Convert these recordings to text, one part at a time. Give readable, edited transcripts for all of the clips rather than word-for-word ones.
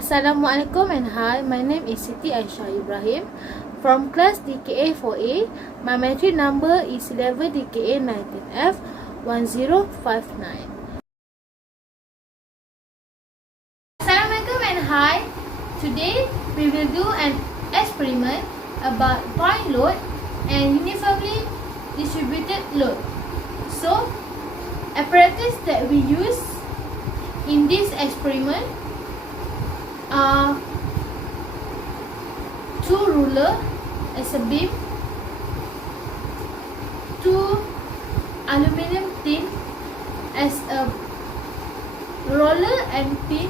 Assalamualaikum and hi, my name is Siti Aisyah Ibrahim from class DKA4A. My matric number is 11 DKA 19F 1059. Assalamualaikum and hi. Today we will do an experiment about point load and uniformly distributed load. So, apparatus that we use in this experiment are two ruler as a beam, two aluminum tin as a roller and pin,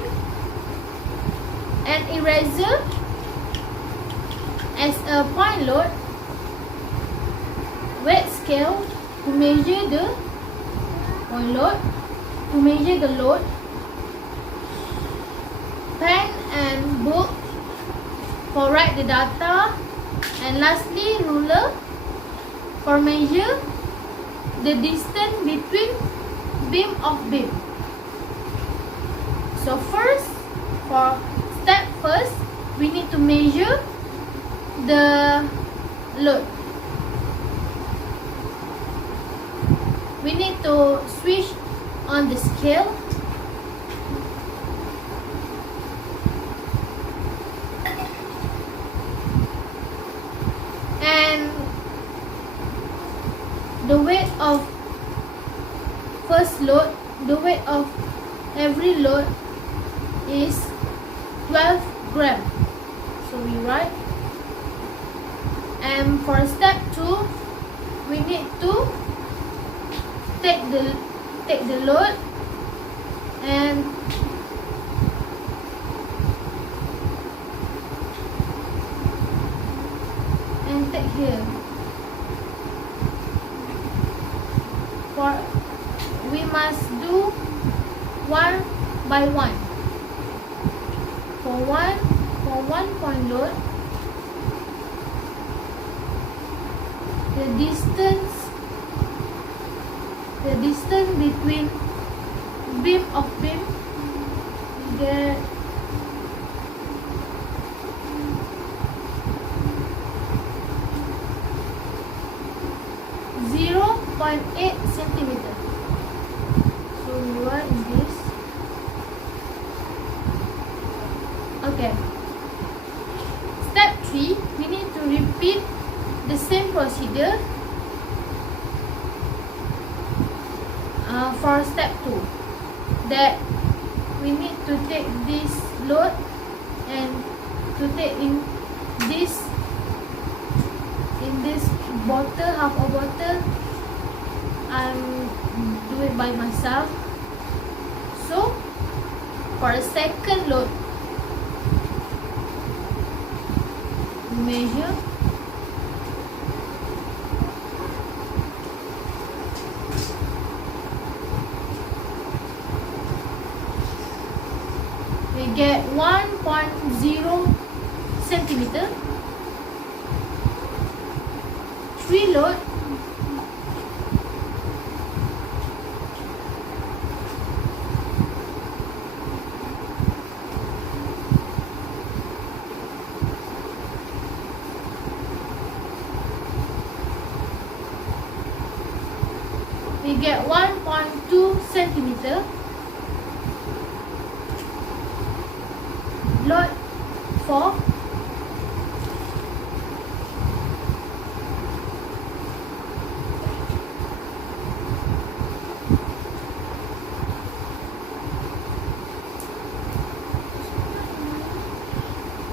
an eraser as a point load, weight scale to measure the point load, to measure the load, pen and book for write the data, and lastly ruler for measure the distance between beam of beam. So first, for step first, we need to measure the load. We need to switch on the scale. And the weight of first load, the weight of every load is 12 grams. So we write. And for step 2, we need to take the load and take here. For we must do one by one. For one point load, the distance between beam of beam, get 0.8 centimeter. So we write this. Okay. Step 3, we need to repeat the same procedure for step 2. That we need to take this load and to take in this bottle, half a bottle. I'm do it by myself. So for a second load, measure we get 1.0 centimeter. 3 load, we get 1.2 centimeter. Load 4,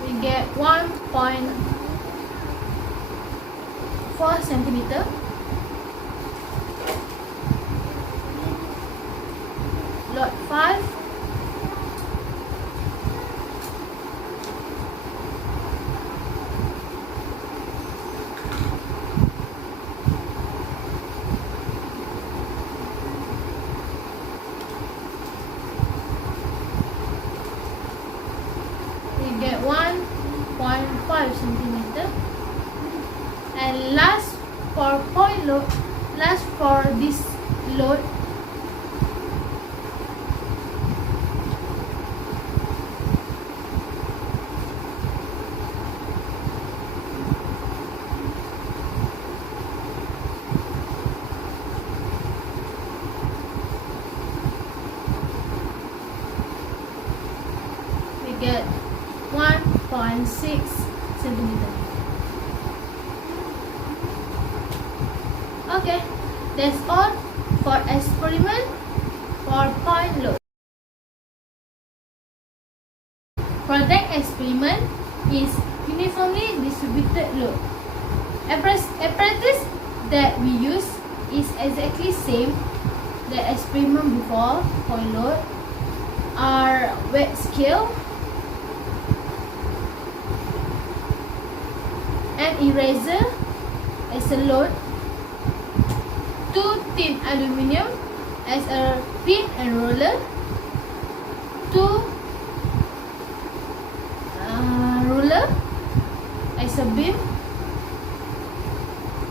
we get 1.4 centimeter. Load 5, we get 1.5 centimeter. And last for point load, last for this load, get 1.6 centimeter. Okay, that's all for experiment for point load. Product experiment is uniformly distributed load. Apparatus that we use is exactly same the experiment before. Point load are weight scale, an eraser as a load, 2 thin aluminium as a pin and roller, 2 ruler as a beam,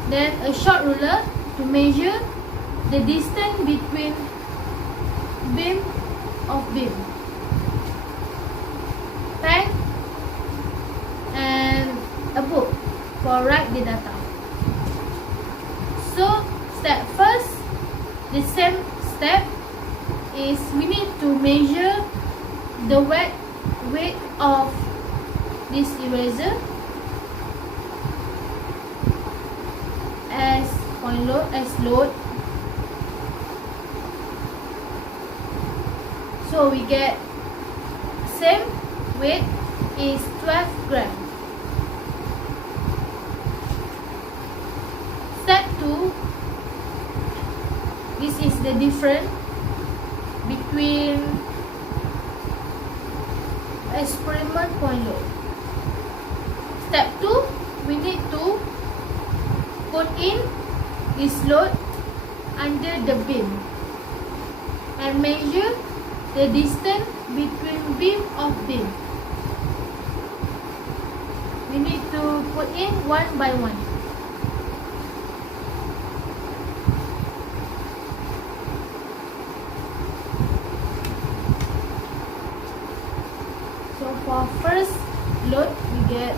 then a short ruler to measure the distance between beam of beam, pen and a book for write the data. So step first, the same step is we need to measure the weight of this eraser as point load as load. So we get same weight is 12 gram. Step 2, this is the difference between experiment point load. Step 2, we need to put in this load under the beam and measure the distance between beam of beam. We need to put in one by one. So for first load, we get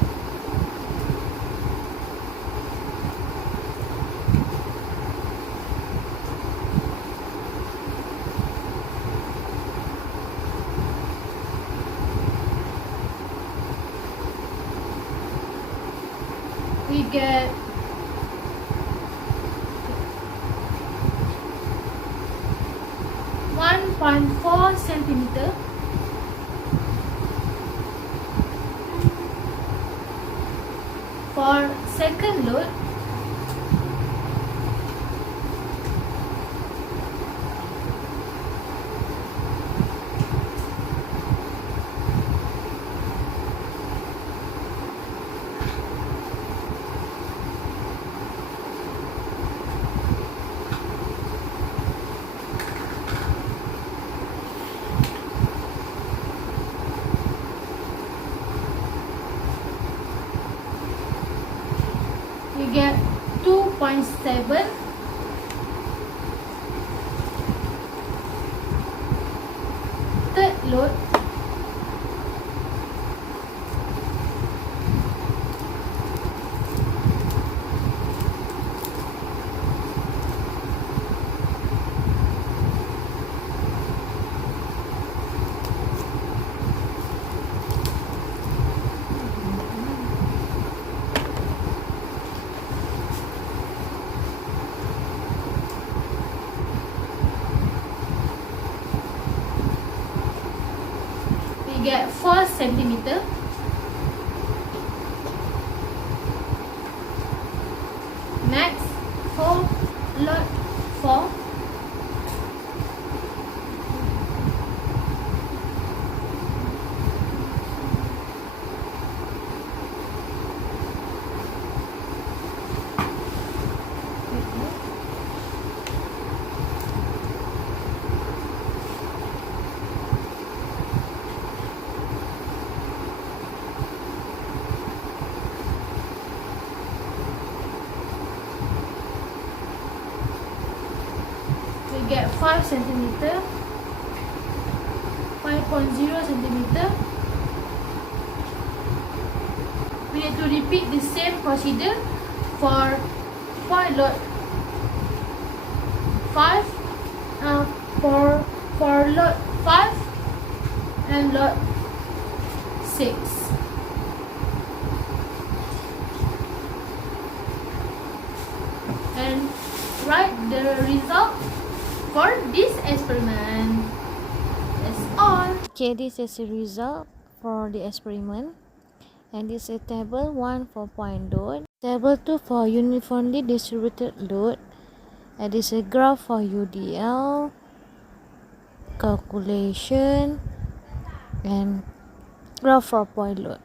we get 1.4 centimeter. For second load, we get 2.7. Third load, we get 4 centimeter. Next, for load 4, we get 5 centimeter, 5.0 centimeter. We need to repeat the same procedure for point load 5, for load 5 and load 6. And write the result for this experiment. That's all. Okay, this is the result for the experiment. And this is table 1 for point load, table 2 for uniformly distributed load, and this is a graph for UDL, calculation, and graph for point load.